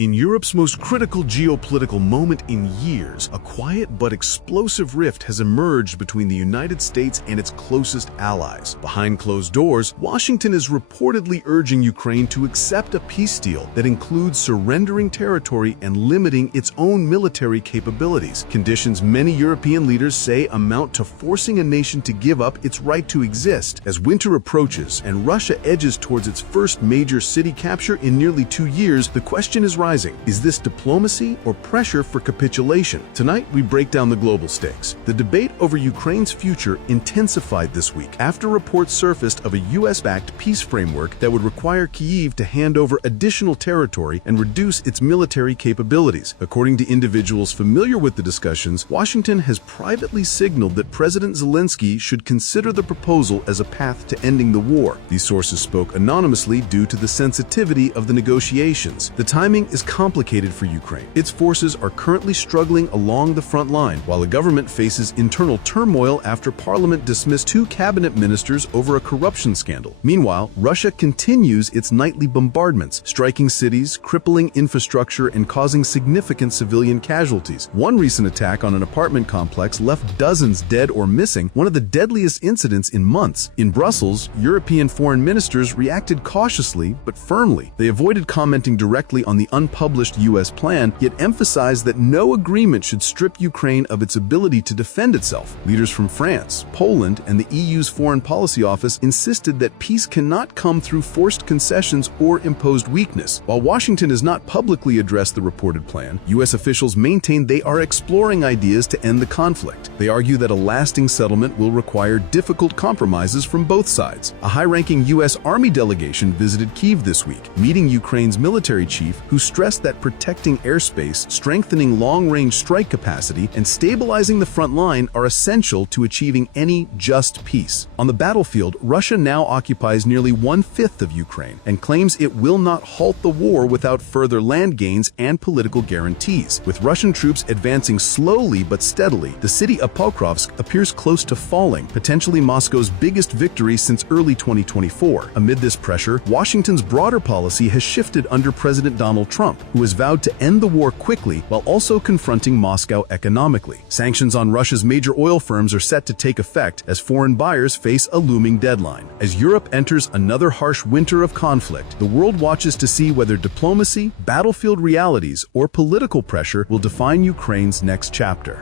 In Europe's most critical geopolitical moment in years, a quiet but explosive rift has emerged between the United States and its closest allies. Behind closed doors, Washington is reportedly urging Ukraine to accept a peace deal that includes surrendering territory and limiting its own military capabilities, conditions many European leaders say amount to forcing a nation to give up its right to exist. As winter approaches and Russia edges towards its first major city capture in nearly 2 years, the question is rising. Is this diplomacy or pressure for capitulation? Tonight, we break down the global stakes. The debate over Ukraine's future intensified this week after reports surfaced of a US-backed peace framework that would require Kyiv to hand over additional territory and reduce its military capabilities. According to individuals familiar with the discussions, Washington has privately signaled that President Zelensky should consider the proposal as a path to ending the war. These sources spoke anonymously due to the sensitivity of the negotiations. The timing is complicated for Ukraine. Its forces are currently struggling along the front line, while the government faces internal turmoil after parliament dismissed 2 cabinet ministers over a corruption scandal. Meanwhile, Russia continues its nightly bombardments, striking cities, crippling infrastructure, and causing significant civilian casualties. One recent attack on an apartment complex left dozens dead or missing, one of the deadliest incidents in months. In Brussels, European foreign ministers reacted cautiously but firmly. They avoided commenting directly on the unpublished U.S. plan, yet emphasized that no agreement should strip Ukraine of its ability to defend itself. Leaders from France, Poland, and the EU's Foreign Policy Office insisted that peace cannot come through forced concessions or imposed weakness. While Washington has not publicly addressed the reported plan, U.S. officials maintain they are exploring ideas to end the conflict. They argue that a lasting settlement will require difficult compromises from both sides. A high-ranking U.S. Army delegation visited Kyiv this week, meeting Ukraine's military chief, who stressed that protecting airspace, strengthening long-range strike capacity, and stabilizing the front line are essential to achieving any just peace. On the battlefield, Russia now occupies nearly 1/5 of Ukraine and claims it will not halt the war without further land gains and political guarantees. With Russian troops advancing slowly but steadily, the city of Pokrovsk appears close to falling, potentially Moscow's biggest victory since early 2024. Amid this pressure, Washington's broader policy has shifted under President Donald Trump, who has vowed to end the war quickly while also confronting Moscow economically. Sanctions on Russia's major oil firms are set to take effect as foreign buyers face a looming deadline. As Europe enters another harsh winter of conflict, the world watches to see whether diplomacy, battlefield realities, or political pressure will define Ukraine's next chapter.